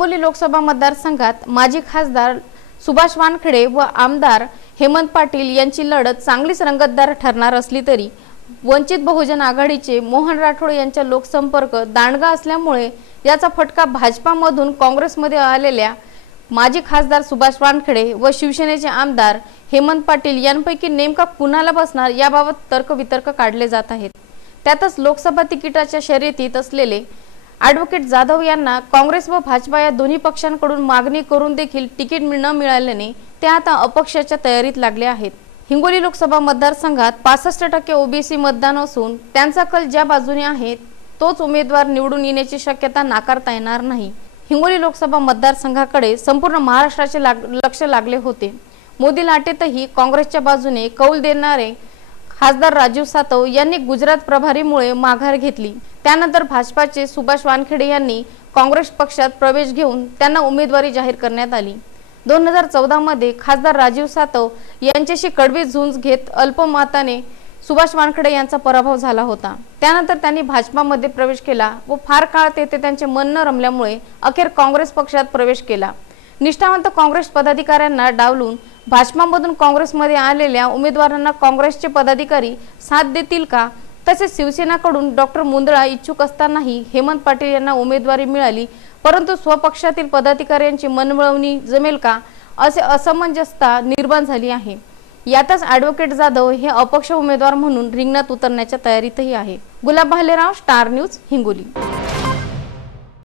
हिंगोली लोकसभा मतदारसंघात माजी खासदार सुभाष वानखेडे व आमदार हेमंत पाटील यांची लढत चांगलीच रंगतदार ठरणार असली तरी वंचित बहुजन आघाडीचे मोहन राठोड यांचा लोकसंपर्क दांडगा असल्यामुळे याचा फटका भाजपामधून काँग्रेसमध्ये आलेल्या माजी खासदार सुभाष वानखेडे व शिवसेनेचे आमदार हेमंत पाटील यांपैकी नेमका कुणाला बसणार याबाबत तर्कवितर्क काढले जात आहेत। त्यातच लोकसभा तिकिटाच्या शर्यतीत असलेले ॲडव्होकेट जाधव यांना काँग्रेस व भाजपा या दोन्ही पक्षांकडून मागणी करून देखील तिकीट न मिळाल्याने ते आता अपक्षाच्या तयारीत लागले आहेत। हिंगोली लोकसभा मतदारसंघात 65% ओबीसी मतदान असून त्यांचा कल ज्या बाजूने आहे तोच उमेदवार निवडून येण्याची शक्यता नाकारता येणार नाही। हिंगोली लोकसभा मतदारसंघाकडे संपूर्ण महाराष्ट्राचे लक्ष लागले होते। मोदी लाटेतही काँग्रेसच्या बाजूने कौल देणारे खासदार राजीव सातव यांनी गुजरात प्रभारीमुळे माघार घेतली। त्यानंतर भाजपाचे सुभाष वानखेडे यांनी काँग्रेस पक्षात प्रवेश घेऊन त्यांना उमेदवारी जाहीर करण्यात आली। 2014 मध्ये खासदार राजीव सातव यांच्याशी कडवी झुंज घेत अल्पमताने सुभाष वानखेडे यांचा पराभव झाला होता। त्यानंतर त्यांनी भाजपामध्ये प्रवेश केला व फार काळ तेथे त्यांचे मन न रमल्यामुळे अखेर काँग्रेस पक्षात प्रवेश केला। निष्ठावंत काँग्रेस पदाधिकाऱ्यांना डावलून भाजपामधून काँग्रेसमध्ये आलेल्या उमेदवारांना काँग्रेसचे पदाधिकारी साथ देतील का? तसेच शिवसेनेकडून डॉक्टर मुंदळा इच्छुक असतानाही हेमंत पाटील यांना उमेदवारी मिळाली, परंतु स्वपक्षातील पदाधिकाऱ्यांची मनमिळवणी जमेल का असे असमंजसता निर्माण झाली आहे। यातच ॲडव्होकेट जाधव हे अपक्ष उमेदवार म्हणून रिंगणात उतरण्याच्या तयारीतही आहे। गुलाब भालेराव, स्टार न्यूज, हिंगोली।